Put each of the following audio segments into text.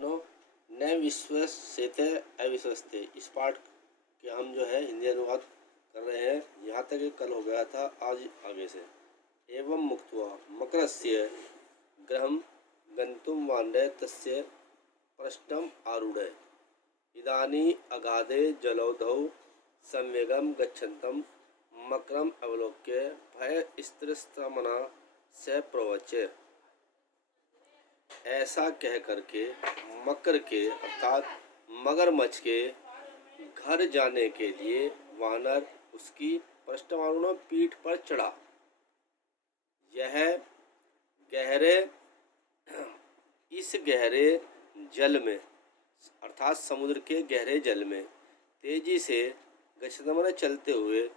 सुनो, न विश्वस्यते अविश्वस्ते इस पाठ के हम जो है हिंदी अनुवाद कर रहे हैं। यहाँ तक ये कल हो गया था, आज आगे से। एवं मुक्त्वा मकरस्य गृहं गन्तुं वाण्डे तस्य पृष्ठम् आरूढ़ इदानी अगाधे जलौधौ संवेगं गच्छन्तं मकरम् अवलोक्य भयस्त्रस्तमना स प्रवच्य। ऐसा कह करके मकर के अर्थात मगरमच्छ के घर जाने के लिए वानर उसकी पृष्ठमारूढ़ पीठ पर चढ़ा। यह इस गहरे जल में अर्थात समुद्र के गहरे जल में तेजी से गच्छतमन चलते हुए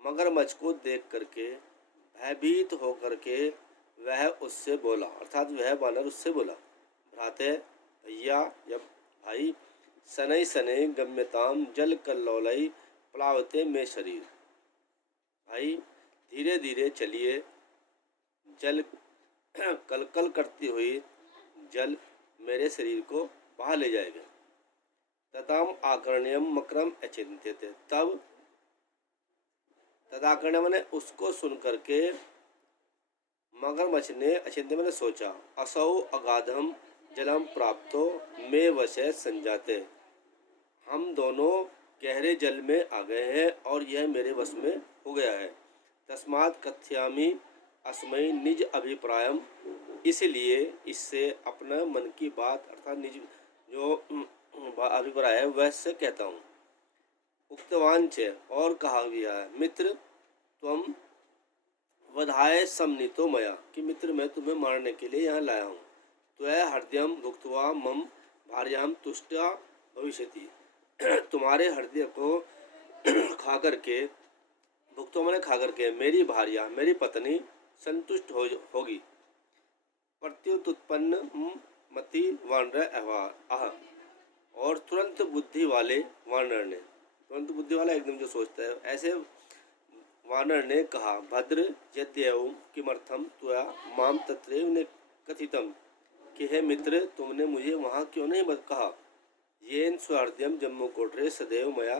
मगरमच्छ को देख करके भयभीत होकर के वह उससे बोला, अर्थात वह वानर उससे बोला, भ्राते भैया या भाई, शनै शनै गम्यताम जल कल्लोलै प्लावते में शरीर। भाई धीरे धीरे चलिए, जल कलकल करती हुई जल मेरे शरीर को बहा ले जाएगा। तदाम आकर्ण्यम मकरम अचिंत्यते, तब तदाकर्ण्य मैंने उसको सुन करके मगरमच्छ ने अचिंत्य मैंने सोचा, असौ अगाधम जलम प्राप्तो में वशे संजाते, हम दोनों गहरे जल में आ गए हैं और यह मेरे वश में हो गया है। तस्मात् कथयामि अस्मै निज अभिप्रायम, इसलिए इससे अपना मन की बात अर्थात निज जो अभिप्राय है वह से कहता हूँ। उक्तवान च, और कहा गया है, मित्र त्वम वधाय सम्नीतो मया, कि मित्र मैं तुम्हें मारने के लिए यहाँ लाया हूँ। त्वया हृदयम भुक्त्वा मम भार्याम तुष्टा भविष्यति, तुम्हारे हृदय को खा करके, भुक्त्वा मैंने खा करके मेरी भार्या मेरी पत्नी संतुष्ट होगी। प्रत्युत्पन्न मति वानर आह, और तुरंत बुद्धि वाले वानर ने, तुरंत बुद्धि वाला एकदम जो सोचता है, ऐसे वानर ने कहा, भद्र यद्येवं किमर्थम त्वया माम तत्रैव न कथितम, कि हे मित्र तुमने मुझे वहाँ क्यों नहीं कहा। येन स्वहृदयं जम्मू कोटरे सदैव मया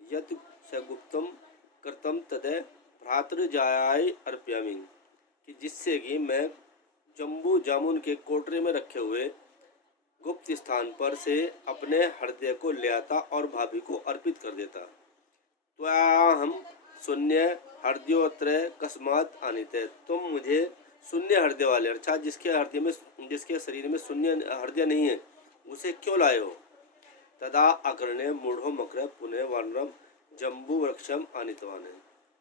यत् सगुप्तम कृतम तदे भ्रातृजायाय अर्पयामि, कि जिससे कि मैं जम्बू जामुन के कोटरे में रखे हुए गुप्त स्थान पर से अपने हृदय को ले आता और भाभी को अर्पित कर देता। त्वया हम शून्य हृदयोत्र कस्मात आनिते, तुम मुझे शून्य हृदय वाले अर्थात जिसके शरीर में शून्य हृदय नहीं है उसे क्यों लाए हो। तदा अकर्ण्य मूढ़ो मकर पुनः वानरम जम्बू वृक्षम आनितवान,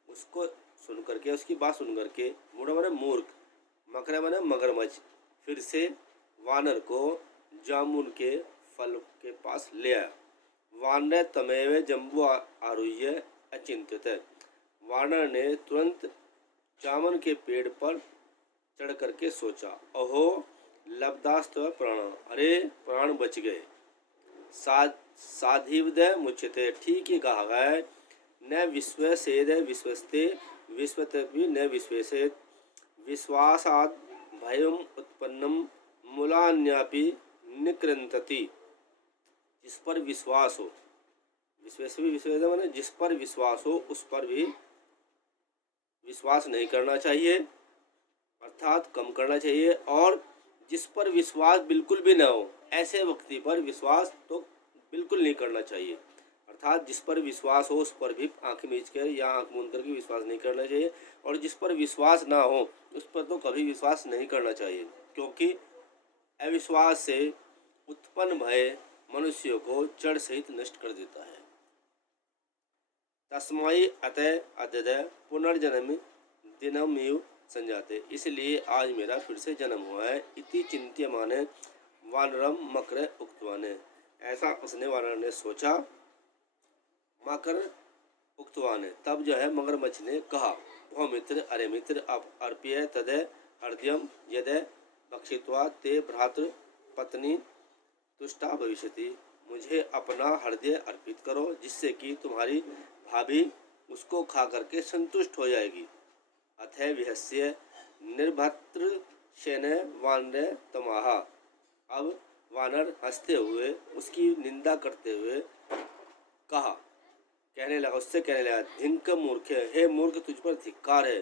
उसको सुन करके, उसकी बात सुन करके, मूढ़ माने मूर्ख, मकर माने मगरमच्छ, फिर से वानर को जामुन के फल के पास ले आया। वानर तमेव जम्बू आरुह्य अचिंत्यते, वानर ने तुरंत जामुन के पेड़ पर चढ़ करके सोचा, अहो लब्धास्तव प्राण, अरे प्राण बच गए। साधिवदय मुच्यते, ठीक ही कहा गया है, न विश्वसेद विश्वस्ते विश्वतपि न विश्वसेद, विश्वासात् भयम उत्पन्नम मूलान्यापि निकृन्तति, जिस पर विश्वास हो, विश्वास भी विश्वास माने जिस पर विश्वास हो उस पर भी विश्वास नहीं करना चाहिए, अर्थात कम करना चाहिए, और जिस पर विश्वास बिल्कुल भी न हो ऐसे व्यक्ति पर विश्वास तो बिल्कुल नहीं करना चाहिए। अर्थात जिस पर विश्वास हो उस पर भी आंख मीच कर या आंख मूंद कर के विश्वास नहीं करना चाहिए, और जिस पर विश्वास ना हो उस पर तो कभी विश्वास नहीं करना चाहिए, क्योंकि अविश्वास से उत्पन्न भय मनुष्य को जड़ सहित नष्ट कर देता है। तस्मै अतः अद्य पुनर्जन्म दिनमिव संजाते, इसलिए आज मेरा फिर से जन्म हुआ है। इति चिंत्यमाने वानरम मकर उक्तवान, ऐसा उसने वानर ने सोचा, मकर उक्तवान, तब जो है मगरमच्छ ने कहा, भो मित्र, अरे मित्र, अब अर्प्य तदे हृदयम यदे भक्षित्वा ते भ्रातृ पत्नी तुष्टा भविष्यति, मुझे अपना हृदय अर्पित करो जिससे कि तुम्हारी भाभी उसको खा करके संतुष्ट हो जाएगी। अथय विहस्य निर्भत्र शेन वानर तमाहा, अब वानर हंसते हुए उसकी निंदा करते हुए कहा, उससे कहने लगा, धिंक मूर्ख, हे मूर्ख, तुझ पर धिक्कार है।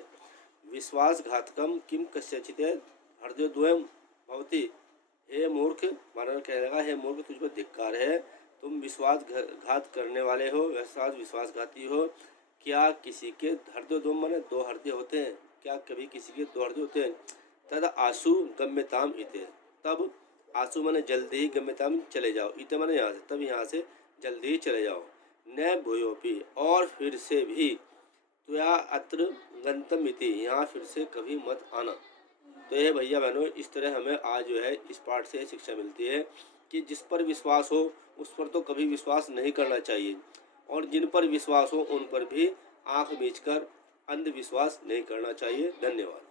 विश्वासघातकम किम कस्यचित् हृदयोद्वयम् भवति। हे मूर्ख, वानर कहने लगा, हे मूर्ख, तुझ पर धिक्कार है, तुम विश्वासघात करने वाले हो, विश्वासघाती हो। क्या किसी के हृदयोद्वम माने दो हृदय होते हैं? क्या कभी किसी के दो हृदय होते हैं? तद आशु गम्यताम इते, तब आशु माने जल्दी ही, गम्यताम चले जाओ, इते माने यहाँ से, तब यहाँ से जल्दी ही चले जाओ। न भूयोपि, और फिर से भी, त्वया अत्र गंतम इति, यहाँ फिर से कभी मत आना। तो ये भैया बहनों, इस तरह हमें आज जो है इस पाठ से शिक्षा मिलती है कि जिस पर विश्वास हो उस पर तो कभी विश्वास नहीं करना चाहिए, और जिन पर विश्वास हो उन पर भी आंख मीचकर अंधविश्वास नहीं करना चाहिए। धन्यवाद।